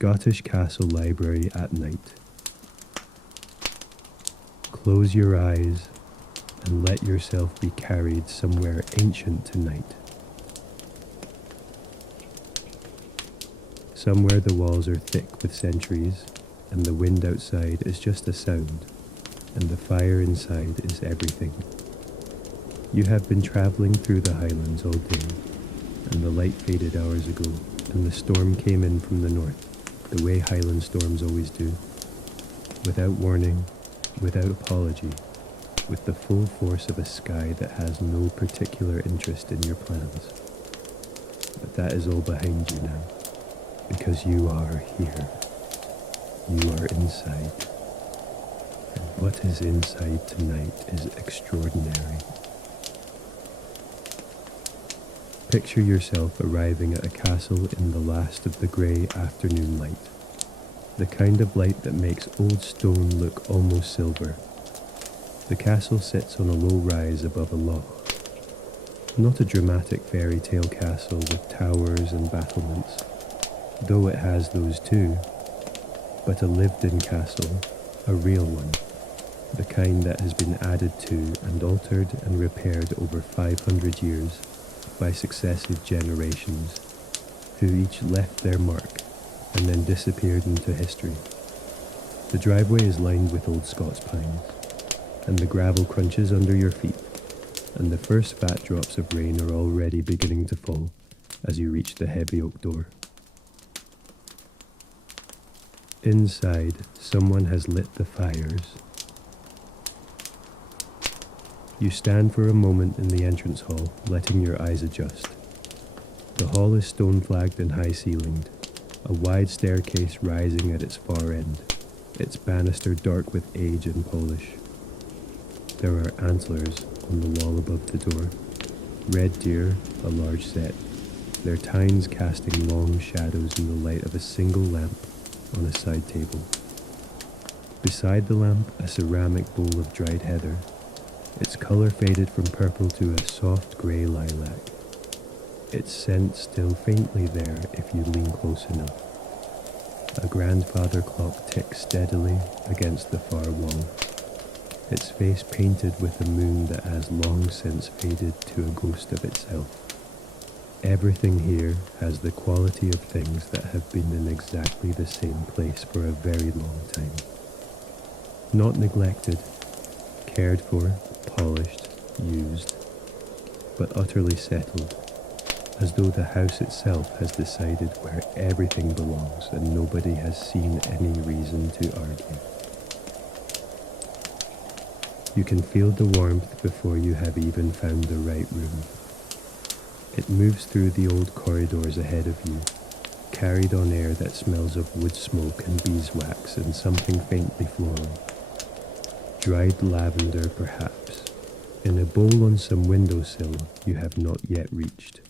Scottish Castle Library at night. Close your eyes and let yourself be carried somewhere ancient tonight. Somewhere the walls are thick with centuries, and the wind outside is just a sound, and the fire inside is everything. You have been travelling through the Highlands all day, and the light faded hours ago, and the storm came in from the north, the way Highland storms always do, without warning, without apology, with the full force of a sky that has no particular interest in your plans. But that is all behind you now, because you are here. You are inside. And what is inside tonight is extraordinary. Picture yourself arriving at a castle in the last of the grey afternoon light. The kind of light that makes old stone look almost silver. The castle sits on a low rise above a loch. Not a dramatic fairy tale castle with towers and battlements, though it has those too, but a lived-in castle, a real one, the kind that has been added to and altered and repaired over 500 years by successive generations, who each left their mark and then disappeared into history. The driveway is lined with old Scots pines, and the gravel crunches under your feet, and the first fat drops of rain are already beginning to fall as you reach the heavy oak door. Inside, someone has lit the fires. You stand for a moment in the entrance hall, letting your eyes adjust. The hall is stone-flagged and high-ceilinged, a wide staircase rising at its far end, its banister dark with age and polish. There are antlers on the wall above the door, red deer, a large set, their tines casting long shadows in the light of a single lamp on a side table. Beside the lamp, a ceramic bowl of dried heather, its colour faded from purple to a soft grey lilac, its scent still faintly there if you lean close enough. A grandfather clock ticks steadily against the far wall, its face painted with a moon that has long since faded to a ghost of itself. Everything here has the quality of things that have been in exactly the same place for a very long time. Not neglected, cared for, polished, used, but utterly settled, as though the house itself has decided where everything belongs and nobody has seen any reason to argue. You can feel the warmth before you have even found the right room. It moves through the old corridors ahead of you, carried on air that smells of wood smoke and beeswax and something faintly floral. Dried lavender, perhaps, in a bowl on some windowsill you have not yet reached.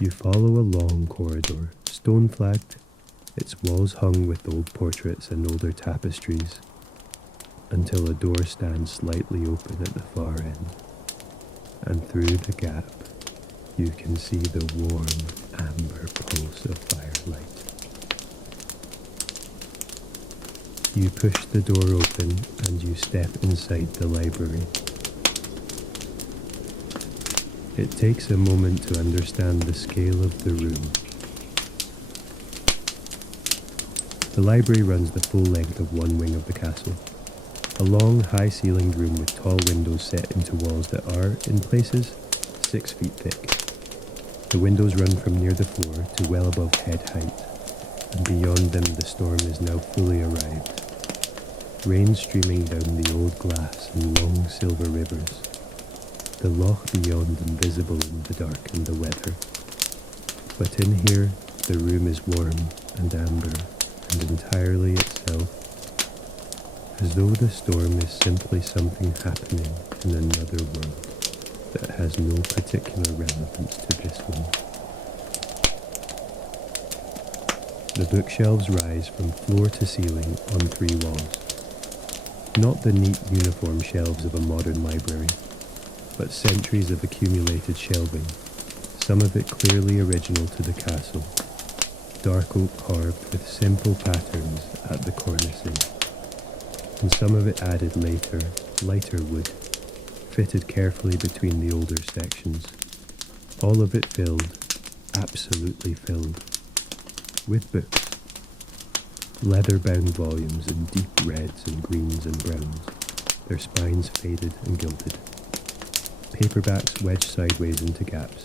You follow a long corridor, stone-flagged, its walls hung with old portraits and older tapestries, until a door stands slightly open at the far end, and through the gap you can see the warm, amber pulse of firelight. You push the door open and you step inside the library. It takes a moment to understand the scale of the room. The library runs the full length of one wing of the castle, a long, high-ceilinged room with tall windows set into walls that are, in places, 6 feet thick. The windows run from near the floor to well above head height, and beyond them the storm is now fully arrived. Rain streaming down the old glass in long silver rivers, the loch beyond invisible in the dark and the weather. But in here the room is warm and amber and entirely itself, as though the storm is simply something happening in another world that has no particular relevance to this one. The bookshelves rise from floor to ceiling on 3 walls. Not the neat uniform shelves of a modern library, but centuries of accumulated shelving, some of it clearly original to the castle. dark oak carved with simple patterns at the cornices, and some of it added later, lighter wood, fitted carefully between the older sections. All of it filled, absolutely filled, with books. Leather-bound volumes in deep reds and greens and browns, their spines faded and gilded. Paperbacks wedged sideways into gaps.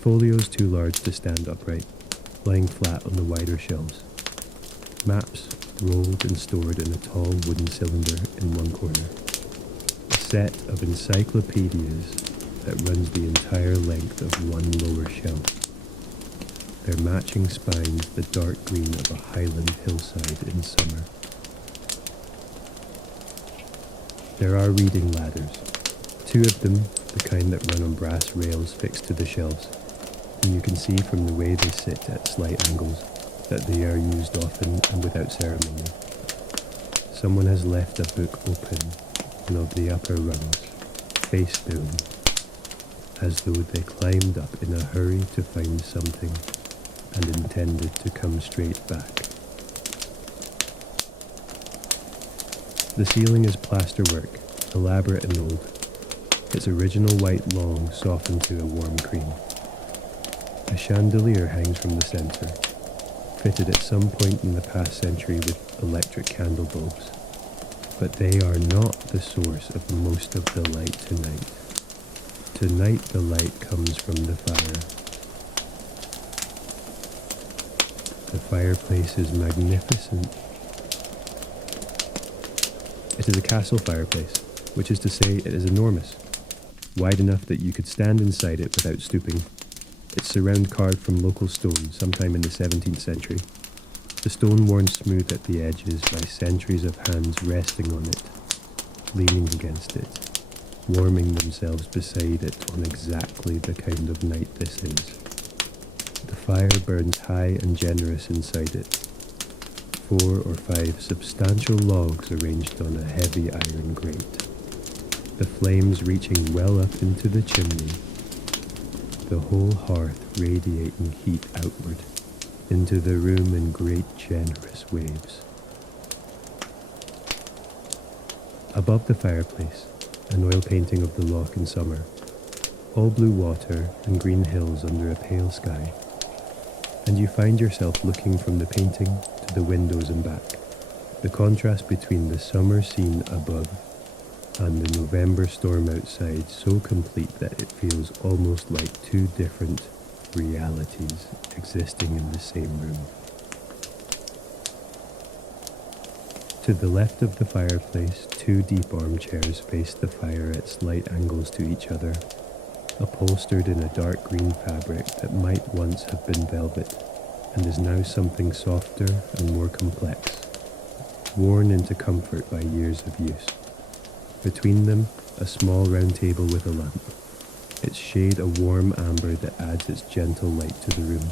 Folios too large to stand upright, lying flat on the wider shelves. Maps rolled and stored in a tall wooden cylinder in one corner. A set of encyclopedias that runs the entire length of one lower shelf. Their matching spines the dark green of a highland hillside in summer. There are reading ladders, 2 of them the kind that run on brass rails fixed to the shelves, and you can see from the way they sit at slight angles that they are used often and without ceremony. Someone has left a book open one of the upper rungs, face down, as though they climbed up in a hurry to find something and intended to come straight back. The ceiling is plasterwork, elaborate and old, its original white long softened to a warm cream. A chandelier hangs from the centre, fitted at some point in the past century with electric candle bulbs, but they are not the source of most of the light tonight. Tonight the light comes from the fire. The fireplace is magnificent. It is a castle fireplace, which is to say it is enormous, wide enough that you could stand inside it without stooping. Its surround carved from local stone sometime in the 17th century. The stone worn smooth at the edges by centuries of hands resting on it, leaning against it, warming themselves beside it on exactly the kind of night this is. The fire burns high and generous inside it. 4 or 5 substantial logs arranged on a heavy iron grate. The flames reaching well up into the chimney. The whole hearth radiating heat outward into the room in great generous waves. Above the fireplace, an oil painting of the loch in summer, all blue water and green hills under a pale sky, and you find yourself looking from the painting to the windows and back, the contrast between the summer scene above and the November storm outside so complete that it feels almost like 2 different realities existing in the same room. To the left of the fireplace, 2 deep armchairs face the fire at slight angles to each other, upholstered in a dark green fabric that might once have been velvet and is now something softer and more complex, worn into comfort by years of use. Between them, a small round table with a lamp, its shade a warm amber that adds its gentle light to the room.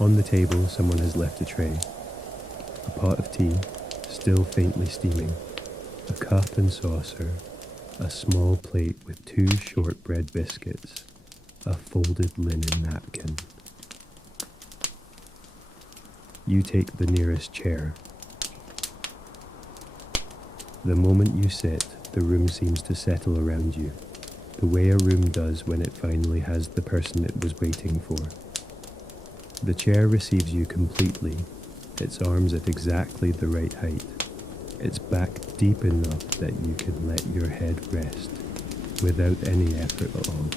On the table, someone has left a tray, a pot of tea, still faintly steaming, a cup and saucer, a small plate with 2 shortbread biscuits, a folded linen napkin. You take the nearest chair. The moment you sit, the room seems to settle around you, the way a room does when it finally has the person it was waiting for. The chair receives you completely, its arms at exactly the right height, its back deep enough that you can let your head rest without any effort at all.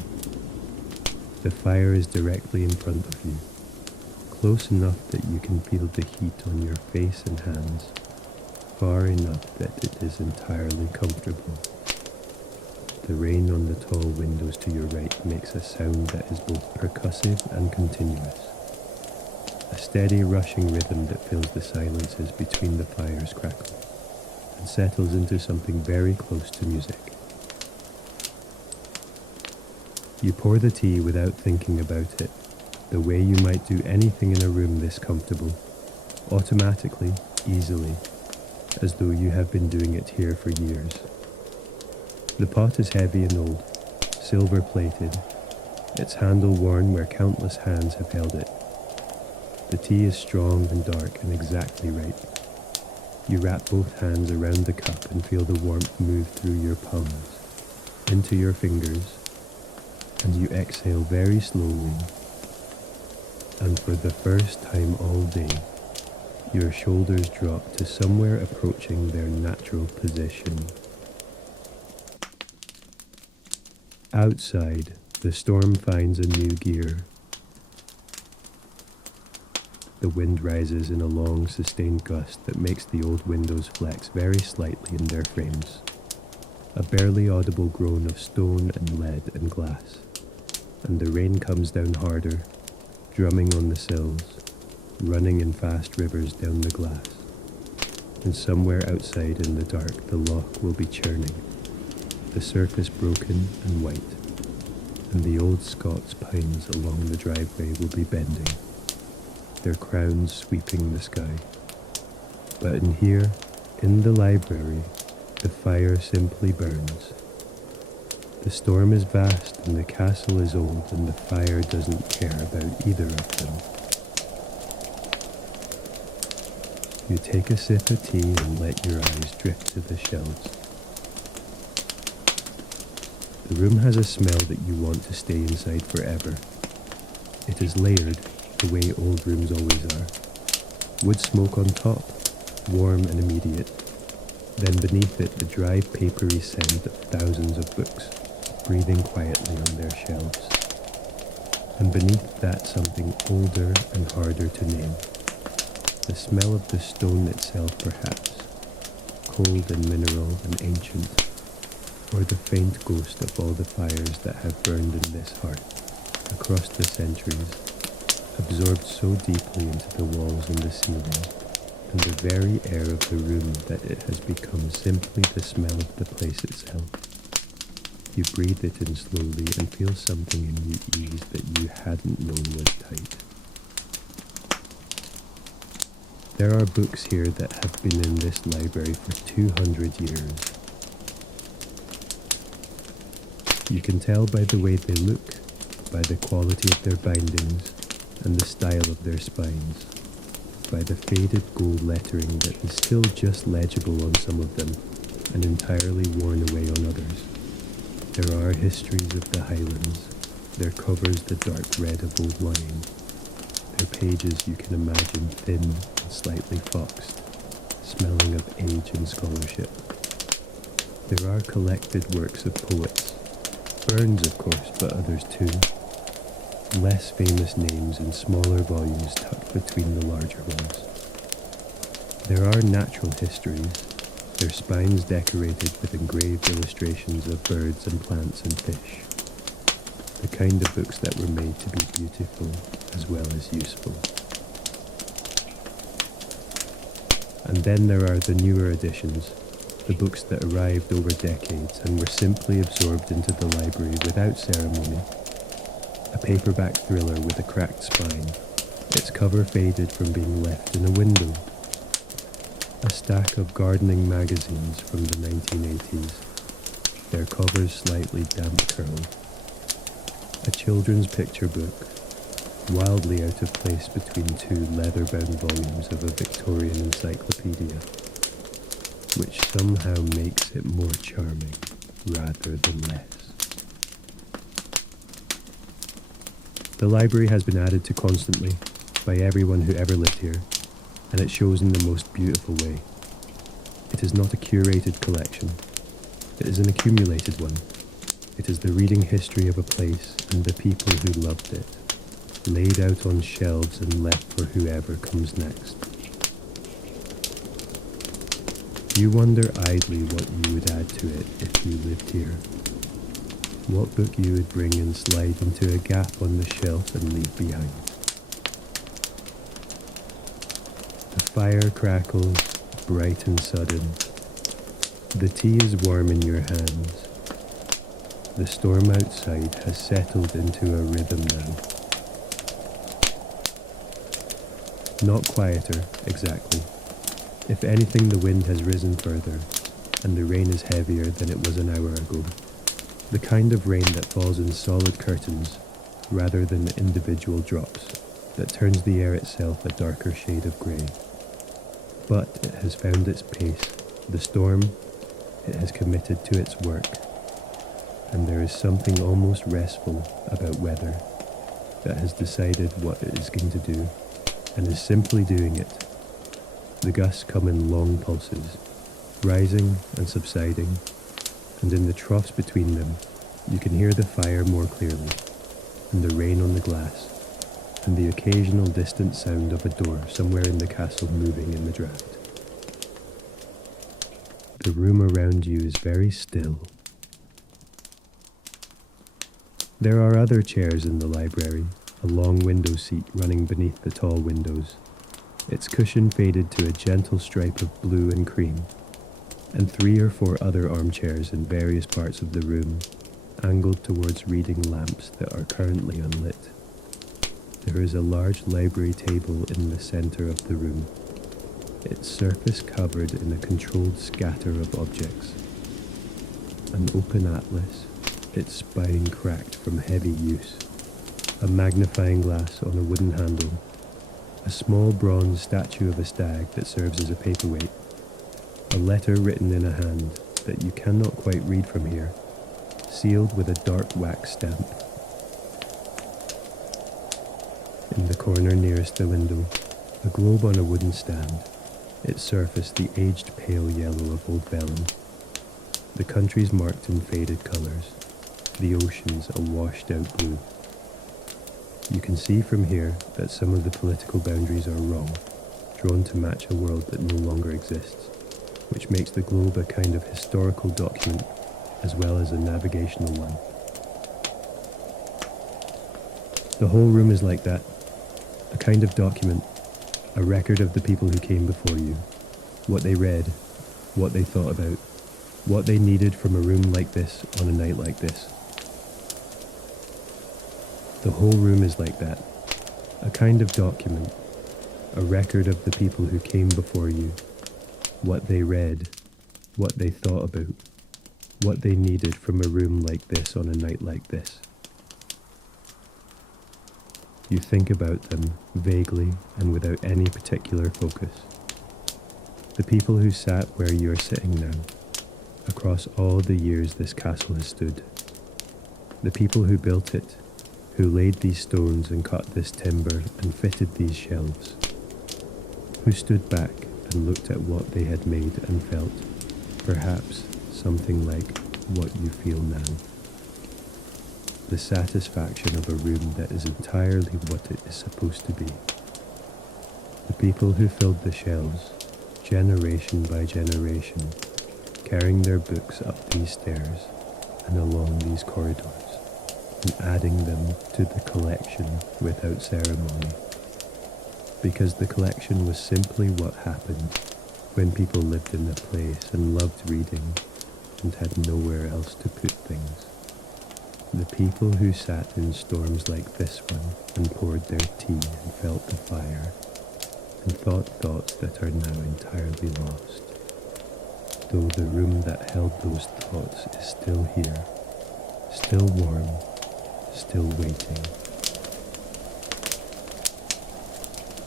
The fire is directly in front of you, close enough that you can feel the heat on your face and hands, far enough that it is entirely comfortable. The rain on the tall windows to your right makes a sound that is both percussive and continuous. A steady rushing rhythm that fills the silences between the fire's crackle and settles into something very close to music. You pour the tea without thinking about it, the way you might do anything in a room this comfortable, automatically, easily, as though you have been doing it here for years. The pot is heavy and old, silver-plated, its handle worn where countless hands have held it. The tea is strong and dark and exactly right. You wrap both hands around the cup and feel the warmth move through your palms, into your fingers, and you exhale very slowly. And for the first time all day, your shoulders drop to somewhere approaching their natural position. Outside, the storm finds a new gear. The wind rises in a long, sustained gust that makes the old windows flex very slightly in their frames. A barely audible groan of stone and lead and glass. And the rain comes down harder, drumming on the sills, running in fast rivers down the glass. And somewhere outside in the dark, the loch will be churning, the surface broken and white, and the old Scots pines along the driveway will be bending, their crowns sweeping the sky. But in here, in the library, the fire simply burns. The storm is vast and the castle is old, and the fire doesn't care about either of them. You take a sip of tea and let your eyes drift to the shelves. The room has a smell that you want to stay inside forever. It is layered, the way old rooms always are. Wood smoke on top, warm and immediate. Then beneath it, the dry, papery scent of thousands of books, breathing quietly on their shelves. And beneath that, something older and harder to name. The smell of the stone itself, perhaps, cold and mineral and ancient, or the faint ghost of all the fires that have burned in this heart, across the centuries, absorbed so deeply into the walls and the ceiling, and the very air of the room that it has become simply the smell of the place itself. You breathe it in slowly and feel something in you ease that you hadn't known was tight. There are books here that have been in this library for 200 years. You can tell by the way they look, by the quality of their bindings, and the style of their spines, by the faded gold lettering that is still just legible on some of them, and entirely worn away on others. There are histories of the Highlands, their covers the dark red of old wine, their pages you can imagine thin and slightly foxed, smelling of age and scholarship. There are collected works of poets, Burns of course, but others too. Less famous names in smaller volumes tucked between the larger ones. There are natural histories, their spines decorated with engraved illustrations of birds and plants and fish. The kind of books that were made to be beautiful as well as useful. And then there are the newer editions, the books that arrived over decades and were simply absorbed into the library without ceremony. A paperback thriller with a cracked spine, its cover faded from being left in a window. A stack of gardening magazines from the 1980s, their covers slightly damp curled. A children's picture book, wildly out of place between two leather-bound volumes of a Victorian encyclopedia, which somehow makes it more charming rather than less. The library has been added to constantly by everyone who ever lived here, and it shows in the most beautiful way. It is not a curated collection. It is an accumulated one. It is the reading history of a place and the people who loved it, laid out on shelves and left for whoever comes next. You wonder idly what you would add to it if you lived here. What book you would bring and slide into a gap on the shelf and leave behind. The fire crackles, bright and sudden. The tea is warm in your hands. The storm outside has settled into a rhythm now. Not quieter, exactly. If anything, the wind has risen further, and the rain is heavier than it was an hour ago. The kind of rain that falls in solid curtains, rather than individual drops, that turns the air itself a darker shade of grey. But it has found its pace, the storm, it has committed to its work, and there is something almost restful about weather that has decided what it is going to do and is simply doing it. The gusts come in long pulses, rising and subsiding, and in the troughs between them, you can hear the fire more clearly, and the rain on the glass, and the occasional distant sound of a door somewhere in the castle moving in the draught. The room around you is very still. There are other chairs in the library, a long window seat running beneath the tall windows, its cushion faded to a gentle stripe of blue and cream, and 3 or 4 other armchairs in various parts of the room, angled towards reading lamps that are currently unlit. There is a large library table in the center of the room, its surface covered in a controlled scatter of objects. An open atlas, its spine cracked from heavy use, a magnifying glass on a wooden handle, a small bronze statue of a stag that serves as a paperweight, a letter written in a hand that you cannot quite read from here, sealed with a dark wax stamp. In the corner nearest the window, a globe on a wooden stand, its surface the aged pale yellow of old vellum. The countries marked in faded colours, the oceans a washed-out blue. You can see from here that some of the political boundaries are wrong, drawn to match a world that no longer exists, which makes the globe a kind of historical document as well as a navigational one. The whole room is like that, a kind of document, a record of the people who came before you, what they read, what they thought about, what they needed from a room like this on a night like this. The whole room is like that, a kind of document, a record of the people who came before you, what they read, what they thought about, what they needed from a room like this on a night like this. You think about them vaguely and without any particular focus. The people who sat where you are sitting now, across all the years this castle has stood. The people who built it, who laid these stones and cut this timber and fitted these shelves. Who stood back and looked at what they had made and felt, perhaps something like what you feel now. The satisfaction of a room that is entirely what it is supposed to be. The people who filled the shelves, generation by generation, carrying their books up these stairs and along these corridors, and adding them to the collection without ceremony. Because the collection was simply what happened when people lived in a place and loved reading and had nowhere else to put things. The people who sat in storms like this one and poured their tea and felt the fire and thought thoughts that are now entirely lost, though the room that held those thoughts is still here, still warm, still waiting.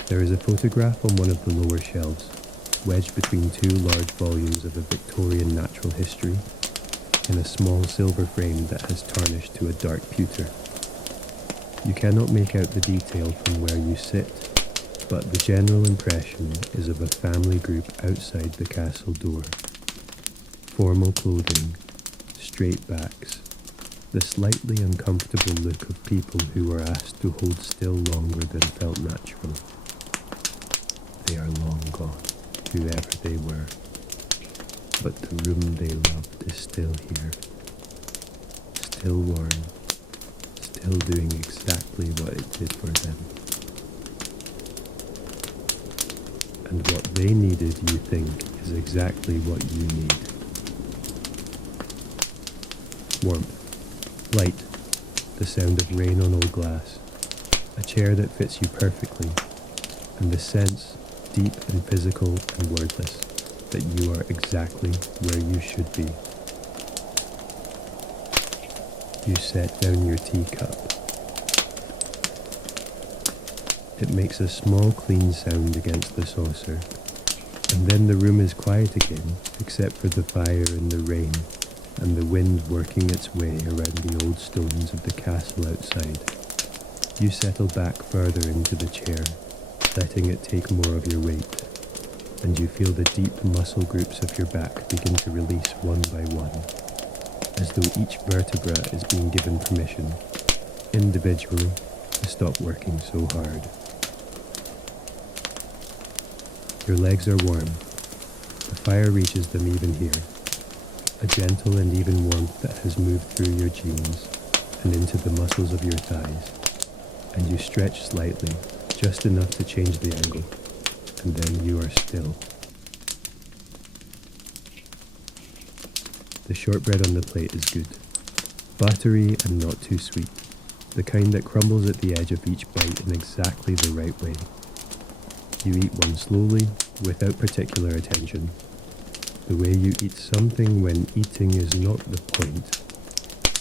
There is a photograph on one of the lower shelves, wedged between 2 large volumes of a Victorian natural history, in a small silver frame that has tarnished to a dark pewter. You cannot make out the detail from where you sit, but the general impression is of a family group outside the castle door. Formal clothing, straight backs, the slightly uncomfortable look of people who were asked to hold still longer than felt natural. They are long gone, whoever they were. But the room they loved is still here, still warm, still doing exactly what it did for them. And what they needed, you think, is exactly what you need. Warmth, light, the sound of rain on old glass, a chair that fits you perfectly, and the sense, deep and physical and wordless, that you are exactly where you should be. You set down your teacup. It makes a small clean sound against the saucer, and then the room is quiet again, except for the fire and the rain, and the wind working its way around the old stones of the castle outside. You settle back further into the chair, letting it take more of your weight, and you feel the deep muscle groups of your back begin to release one by one, as though each vertebra is being given permission, individually, to stop working so hard. Your legs are warm. The fire reaches them even here, a gentle and even warmth that has moved through your jeans and into the muscles of your thighs, and you stretch slightly, just enough to change the angle, and then you are still. The shortbread on the plate is good, buttery and not too sweet, the kind that crumbles at the edge of each bite in exactly the right way. You eat one slowly, without particular attention, the way you eat something when eating is not the point,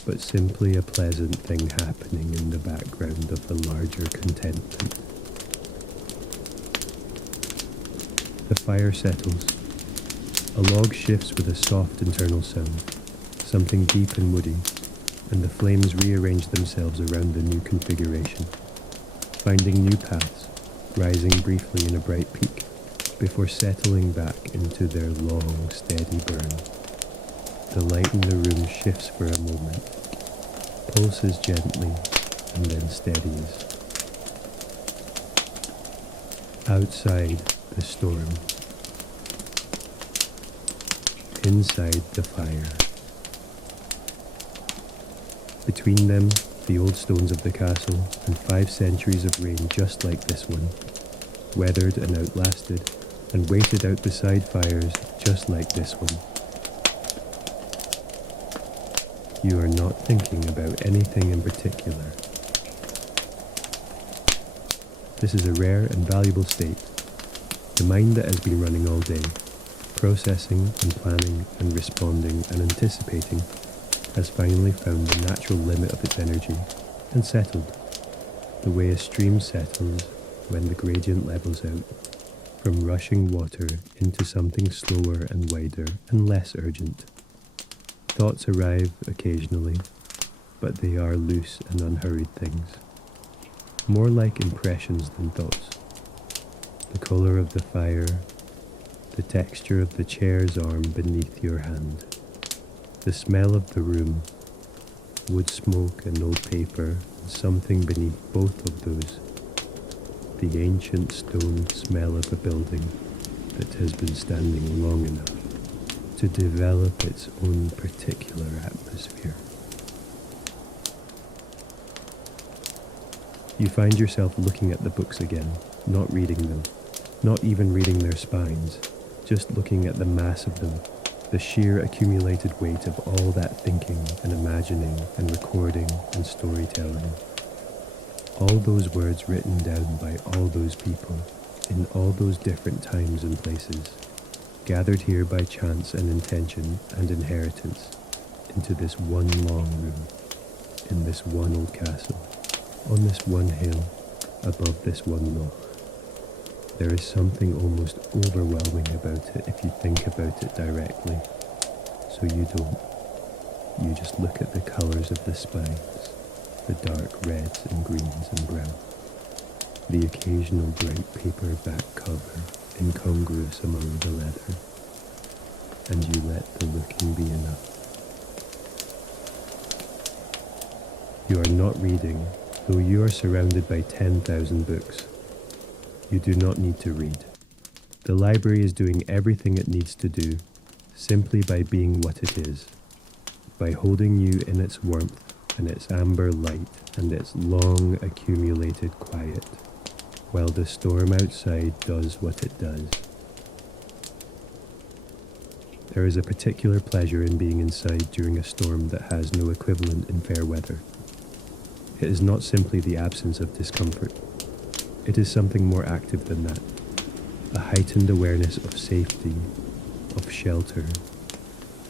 but simply a pleasant thing happening in the background of the larger contentment. The fire settles. A log shifts with a soft internal sound, something deep and woody, and the flames rearrange themselves around the new configuration, finding new paths, rising briefly in a bright peak, before settling back into their long, steady burn. The light in the room shifts for a moment, pulses gently, and then steadies. Outside, the storm. Inside, the fire. Between them, the old stones of the castle and 5 centuries of rain just like this one, weathered and outlasted, and waited out beside fires just like this one. You are not thinking about anything in particular. This is a rare and valuable state. The mind that has been running all day, processing and planning and responding and anticipating, has finally found the natural limit of its energy and settled, the way a stream settles when the gradient levels out, from rushing water into something slower and wider and less urgent. Thoughts arrive occasionally, but they are loose and unhurried things, more like impressions than thoughts. The colour of the fire, the texture of the chair's arm beneath your hand, the smell of the room, wood smoke and old paper, and something beneath both of those, the ancient stone smell of a building that has been standing long enough to develop its own particular atmosphere. You find yourself looking at the books again, not reading them, not even reading their spines, just looking at the mass of them, the sheer accumulated weight of all that thinking and imagining and recording and storytelling. All those words written down by all those people in all those different times and places, gathered here by chance and intention and inheritance into this one long room, in this one old castle, on this one hill, above this one loch. There is something almost overwhelming about it if you think about it directly. So you don't. You just look at the colours of the spines, the dark reds and greens and browns, the occasional bright paperback cover incongruous among the leather, and you let the looking be enough. You are not reading, though you are surrounded by 10,000 books. You do not need to read. The library is doing everything it needs to do, simply by being what it is, by holding you in its warmth and its amber light and its long accumulated quiet, while the storm outside does what it does. There is a particular pleasure in being inside during a storm that has no equivalent in fair weather. It is not simply the absence of discomfort. It is something more active than that, a heightened awareness of safety, of shelter,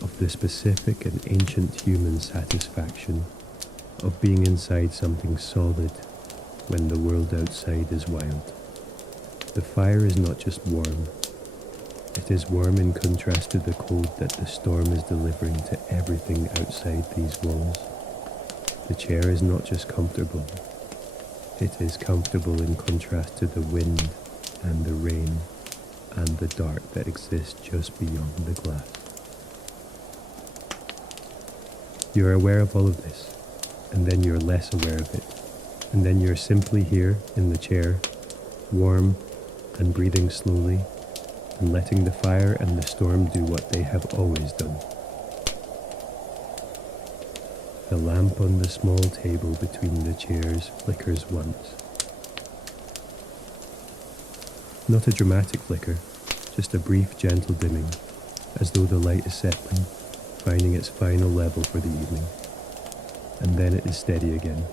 of the specific and ancient human satisfaction of being inside something solid, when the world outside is wild. The fire is not just warm. It is warm in contrast to the cold that the storm is delivering to everything outside these walls. The chair is not just comfortable. It is comfortable in contrast to the wind and the rain and the dark that exists just beyond the glass. You're aware of all of this, and then you're less aware of it, and then you're simply here in the chair, warm and breathing slowly, and letting the fire and the storm do what they have always done. The lamp on the small table between the chairs flickers once. Not a dramatic flicker, just a brief gentle dimming, as though the light is settling, finding its final level for the evening. And then it is steady again,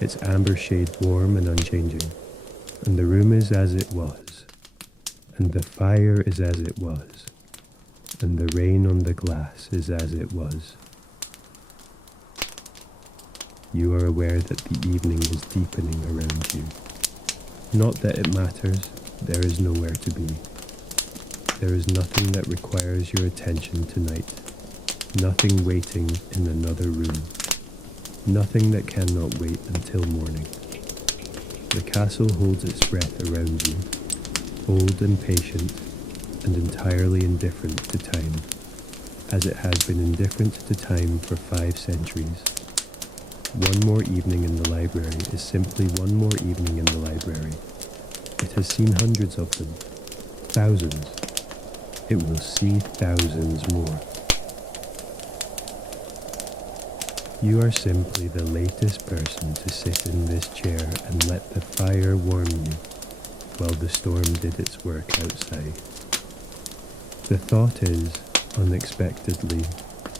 its amber shade warm and unchanging, and the room is as it was, and the fire is as it was, and the rain on the glass is as it was. You are aware that the evening is deepening around you. Not that it matters, there is nowhere to be. There is nothing that requires your attention tonight, nothing waiting in another room, nothing that cannot wait until morning. The castle holds its breath around you, old and patient, and entirely indifferent to time, as it has been indifferent to time for 5 centuries. One more evening in the library is simply one more evening in the library. It has seen hundreds of them, thousands. It will see thousands more. You are simply the latest person to sit in this chair and let the fire warm you while the storm did its work outside. The thought is, unexpectedly,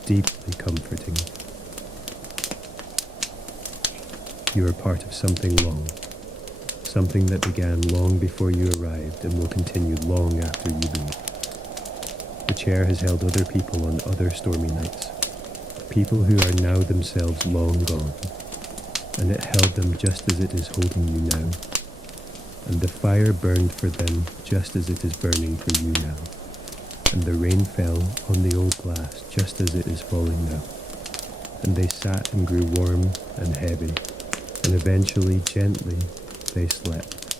deeply comforting. You are part of something long, something that began long before you arrived and will continue long after you leave. The chair has held other people on other stormy nights, people who are now themselves long gone, and it held them just as it is holding you now. And the fire burned for them just as it is burning for you now, and the rain fell on the old glass just as it is falling now, and they sat and grew warm and heavy, and eventually, gently, they slept.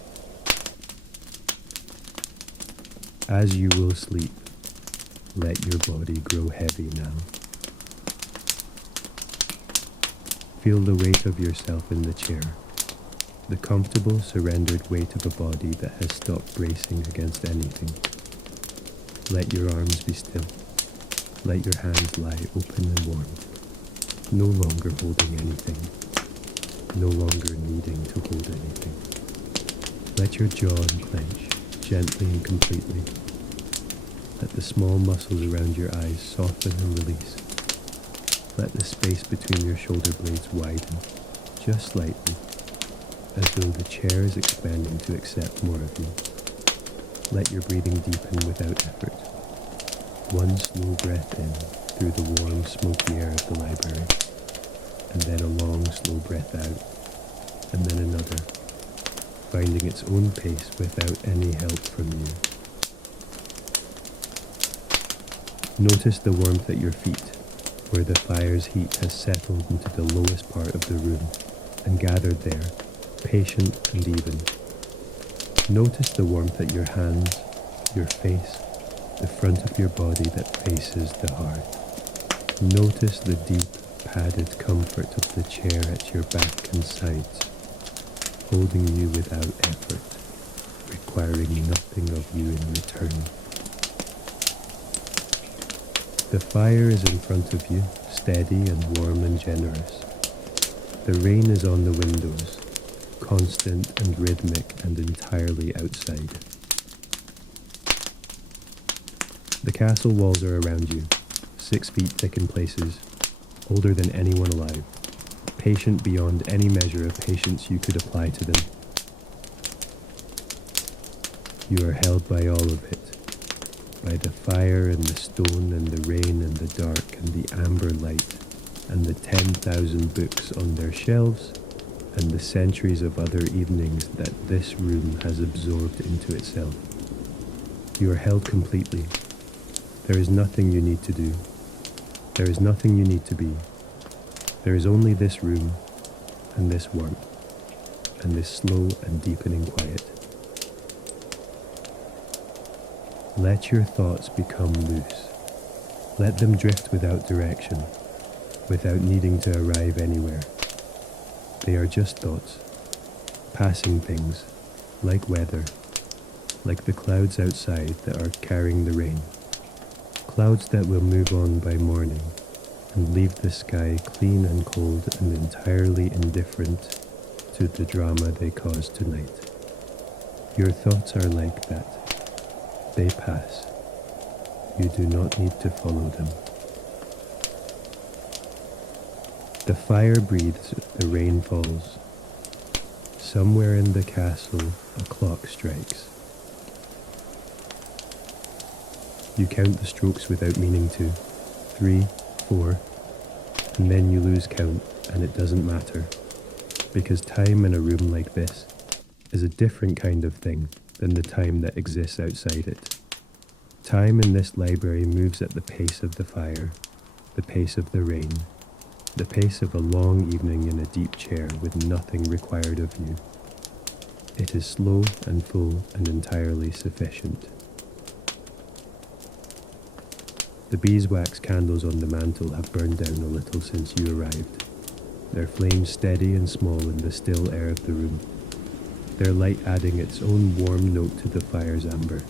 As you will sleep, let your body grow heavy now. Feel the weight of yourself in the chair, the comfortable, surrendered weight of a body that has stopped bracing against anything. Let your arms be still. Let your hands lie open and warm, no longer holding anything, no longer needing to hold anything. Let your jaw unclench, gently and completely. Let the small muscles around your eyes soften and release. Let the space between your shoulder blades widen, just slightly, as though the chair is expanding to accept more of you. Let your breathing deepen without effort. One slow breath in through the warm, smoky air of the library, and then a long, slow breath out, and then another, finding its own pace without any help from you. Notice the warmth at your feet, where the fire's heat has settled into the lowest part of the room and gathered there, patient and even. Notice the warmth at your hands, your face, the front of your body that faces the hearth. Notice the deep, padded comfort of the chair at your back and sides, holding you without effort, requiring nothing of you in return. The fire is in front of you, steady and warm and generous. The rain is on the windows, constant and rhythmic and entirely outside. The castle walls are around you, 6 feet thick in places, older than anyone alive, patient beyond any measure of patience you could apply to them. You are held by all of it, by the fire and the stone and the rain and the dark and the amber light and the 10,000 books on their shelves and the centuries of other evenings that this room has absorbed into itself. You are held completely. There is nothing you need to do. There is nothing you need to be. There is only this room, and this warmth, and this slow and deepening quiet. Let your thoughts become loose. Let them drift without direction, without needing to arrive anywhere. They are just thoughts, passing things, like weather, like the clouds outside that are carrying the rain. Clouds that will move on by morning and leave the sky clean and cold and entirely indifferent to the drama they cause tonight. Your thoughts are like that. They pass. You do not need to follow them. The fire breathes, the rain falls. Somewhere in the castle, a clock strikes. You count the strokes without meaning to. 3, 4, and then you lose count, and it doesn't matter. Because time in a room like this is a different kind of thing than the time that exists outside it. Time in this library moves at the pace of the fire, the pace of the rain, the pace of a long evening in a deep chair with nothing required of you. It is slow and full and entirely sufficient. The beeswax candles on the mantel have burned down a little since you arrived, their flames steady and small in the still air of the room, their light adding its own warm note to the fire's amber.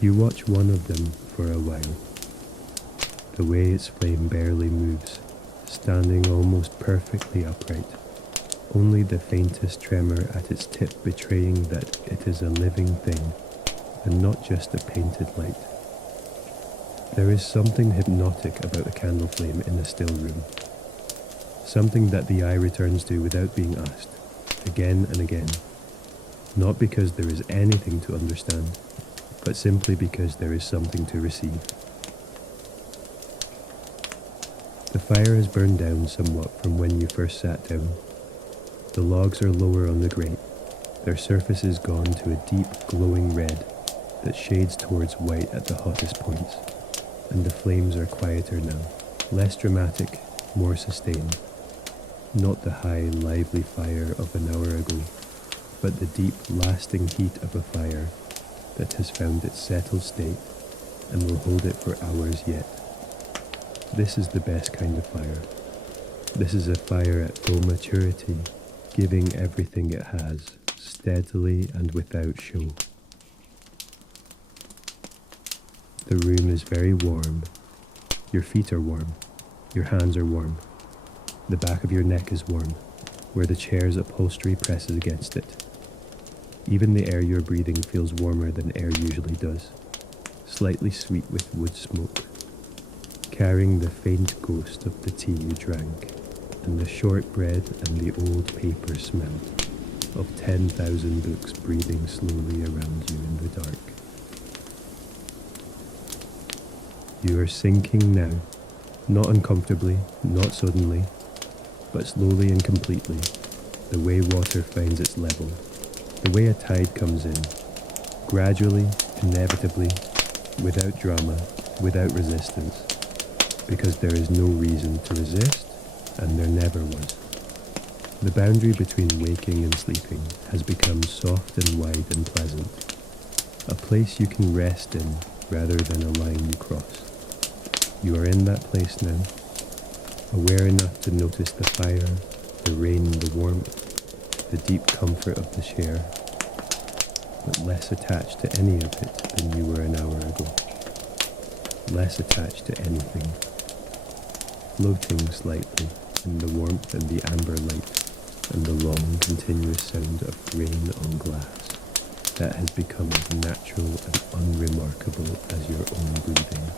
You watch one of them for a while, the way its flame barely moves, standing almost perfectly upright, only the faintest tremor at its tip betraying that it is a living thing and not just a painted light. There is something hypnotic about a candle flame in a still room, something that the eye returns to without being asked, again and again, not because there is anything to understand, but simply because there is something to receive. The fire has burned down somewhat from when you first sat down. The logs are lower on the grate, their surface is gone to a deep glowing red that shades towards white at the hottest points, and the flames are quieter now, less dramatic, more sustained. Not the high, lively fire of an hour ago, but the deep, lasting heat of a fire that has found its settled state and will hold it for hours yet. This is the best kind of fire. This is a fire at full maturity, giving everything it has, steadily and without show. The room is very warm. Your feet are warm. Your hands are warm. The back of your neck is warm, where the chair's upholstery presses against it. Even the air you're breathing feels warmer than air usually does, slightly sweet with wood smoke, carrying the faint ghost of the tea you drank, and the shortbread and the old paper smell of 10,000 books breathing slowly around you in the dark. You are sinking now, not uncomfortably, not suddenly, but slowly and completely, the way water finds its level, the way a tide comes in, gradually, inevitably, without drama, without resistance, because there is no reason to resist, and there never was. The boundary between waking and sleeping has become soft and wide and pleasant, a place you can rest in rather than a line you cross. You are in that place now, aware enough to notice the fire, the rain, the warmth, the deep comfort of the chair, but less attached to any of it than you were an hour ago. Less attached to anything, floating slightly in the warmth and the amber light and the long continuous sound of rain on glass that has become as natural and unremarkable as your own breathing.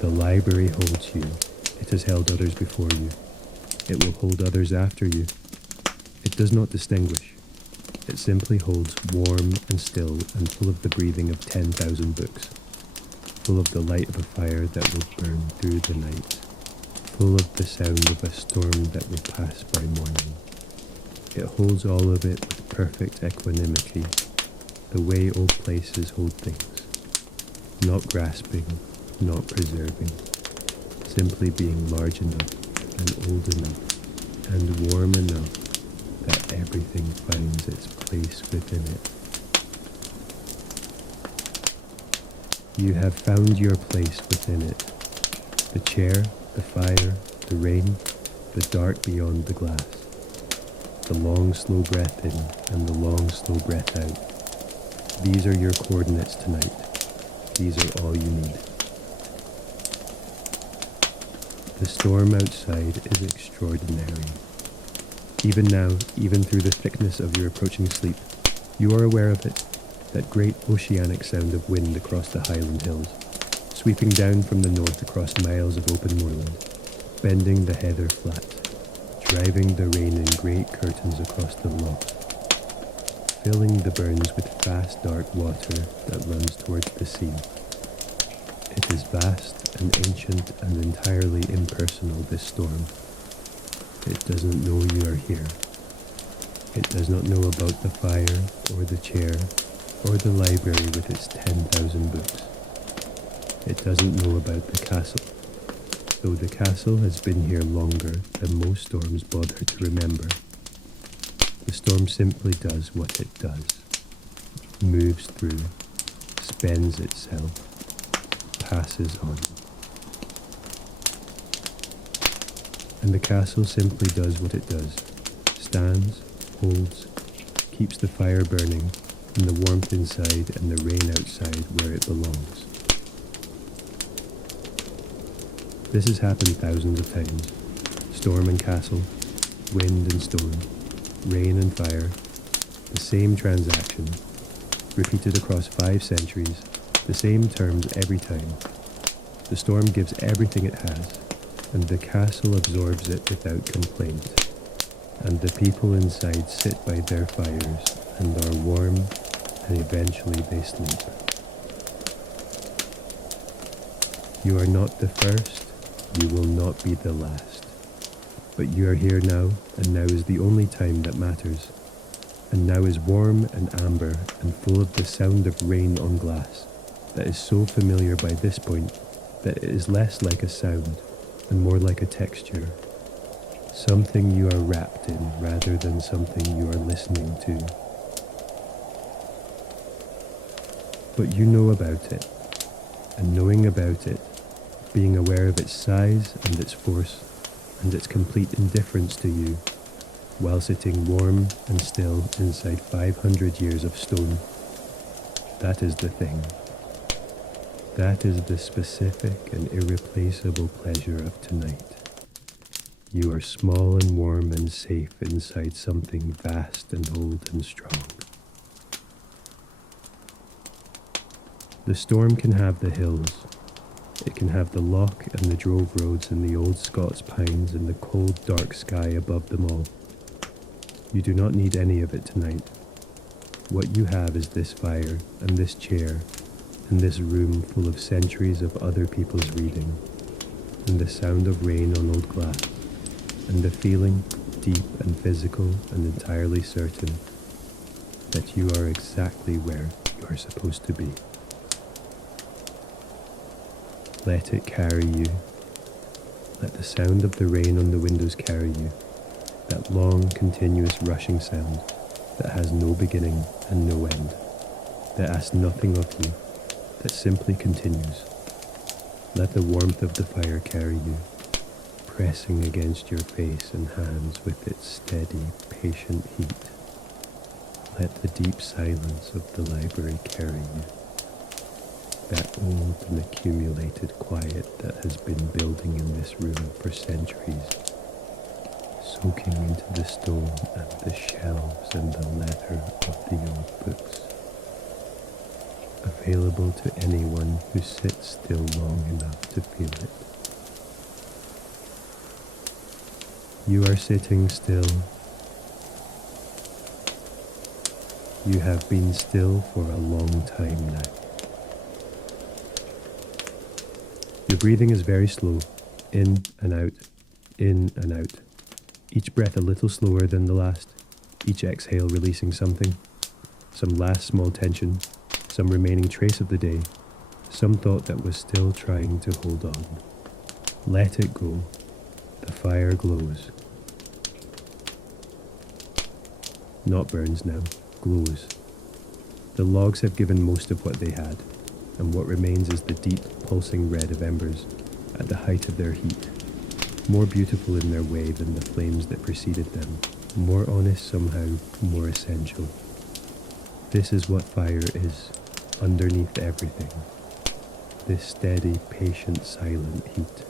The library holds you. It has held others before you. It will hold others after you. It does not distinguish. It simply holds warm and still and full of the breathing of 10,000 books, full of the light of a fire that will burn through the night, full of the sound of a storm that will pass by morning. It holds all of it with perfect equanimity, the way old places hold things, not grasping, not preserving, simply being large enough and old enough and warm enough that everything finds its place within it. You have found your place within it. The chair, the fire, the rain, the dark beyond the glass. The long, slow breath in and the long, slow breath out. These are your coordinates tonight. These are all you need. The storm outside is extraordinary. Even now, even through the thickness of your approaching sleep, you are aware of it, that great oceanic sound of wind across the Highland hills, sweeping down from the north across miles of open moorland, bending the heather flat, driving the rain in great curtains across the loch, filling the burns with fast dark water that runs towards the sea. It is vast and ancient and entirely impersonal, this storm. It doesn't know you are here. It does not know about the fire or the chair or the library with its 10,000 books. It doesn't know about the castle, though the castle has been here longer than most storms bother to remember. The storm simply does what it does, moves through, spends itself, passes on. And the castle simply does what it does, stands, holds, keeps the fire burning, and the warmth inside and the rain outside where it belongs. This has happened thousands of times. Storm and castle, wind and storm, rain and fire, the same transaction, repeated across 5 centuries, the same terms every time. The storm gives everything it has, and the castle absorbs it without complaint, and the people inside sit by their fires and are warm, and eventually they sleep. You are not the first, you will not be the last, but you are here now, and now is the only time that matters, and now is warm and amber and full of the sound of rain on glass that is so familiar by this point that it is less like a sound and more like a texture, something you are wrapped in rather than something you are listening to. But you know about it, and knowing about it, being aware of its size and its force and its complete indifference to you, while sitting warm and still inside 500 years of stone, that is the thing. That is the specific and irreplaceable pleasure of tonight. You are small and warm and safe inside something vast and old and strong. The storm can have the hills. It can have the loch and the drove roads and the old Scots pines and the cold dark sky above them all. You do not need any of it tonight. What you have is this fire and this chair and this room full of centuries of other people's reading, and the sound of rain on old glass, and the feeling, deep and physical and entirely certain, that you are exactly where you are supposed to be. Let it carry you. Let the sound of the rain on the windows carry you, that long, continuous rushing sound that has no beginning and no end, that asks nothing of you, that simply continues. Let the warmth of the fire carry you, pressing against your face and hands with its steady, patient heat. Let the deep silence of the library carry you, that old and accumulated quiet that has been building in this room for centuries, soaking into the stone and the shelves and the leather of the old books, available to anyone who sits still long enough to feel it. You are sitting still. You have been still for a long time now. Your breathing is very slow, In and out, in and out. Each breath a little slower than the last, each exhale releasing something. Some last small tension, some remaining trace of the day, some thought that was still trying to hold on. Let it go. The fire glows. Not burns now, glows. The logs have given most of what they had, and what remains is the deep, pulsing red of embers at the height of their heat, more beautiful in their way than the flames that preceded them, more honest somehow, more essential. This is what fire is, underneath everything. This steady, patient, silent heat.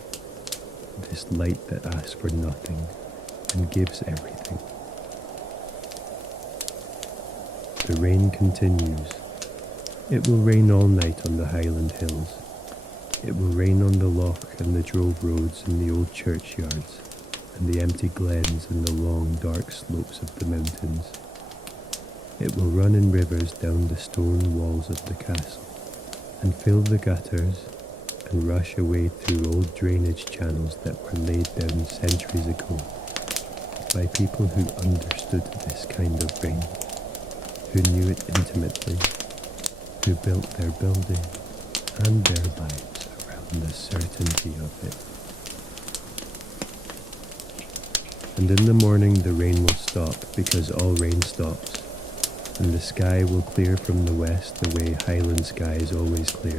This light that asks for nothing and gives everything. The rain continues. It will rain all night on the Highland hills. It will rain on the loch and the drove roads and the old churchyards and the empty glens and the long dark slopes of the mountains. It will run in rivers down the stone walls of the castle and fill the gutters and rush away through old drainage channels that were laid down centuries ago by people who understood this kind of rain, who knew it intimately, who built their building and their lives around the certainty of it. And in the morning the rain will stop, because all rain stops, and the sky will clear from the west the way Highland skies always clear.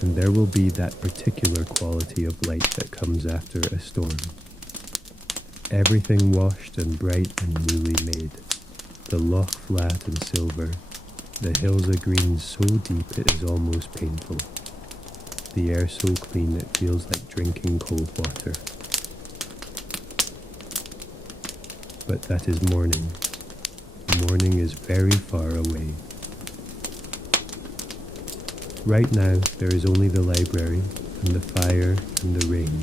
And there will be that particular quality of light that comes after a storm. Everything washed and bright and newly made. The loch flat and silver, the hills a green so deep it is almost painful. The air so clean it feels like drinking cold water. But that is morning. Morning is very far away. Right now there is only the library and the fire and the rain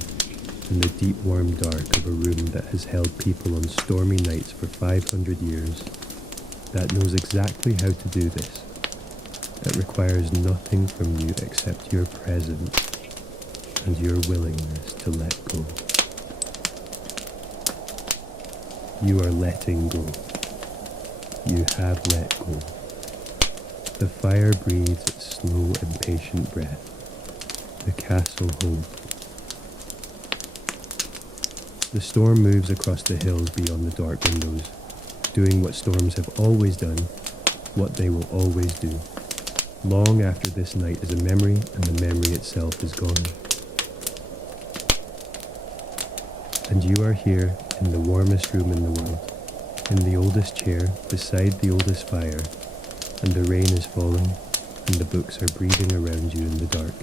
and the deep warm dark of a room that has held people on stormy nights for 500 years, that knows exactly how to do this, that requires nothing from you except your presence and your willingness to let go. You are letting go. You have let go. The fire breathes its slow and patient breath. The castle holds. The storm moves across the hills beyond the dark windows, doing what storms have always done, what they will always do. Long after this night is a memory, and the memory itself is gone. And you are here in the warmest room in the world, in the oldest chair, beside the oldest fire, and the rain is falling, and the books are breathing around you in the dark,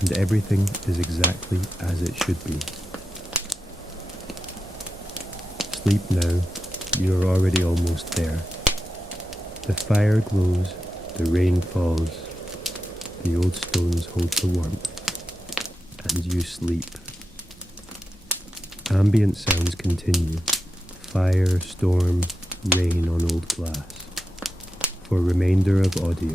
and everything is exactly as it should be. Sleep now, you are already almost there. The fire glows, the rain falls, the old stones hold the warmth, and you sleep. Ambient sounds continue, fire, storm, rain on old glass, for remainder of audio.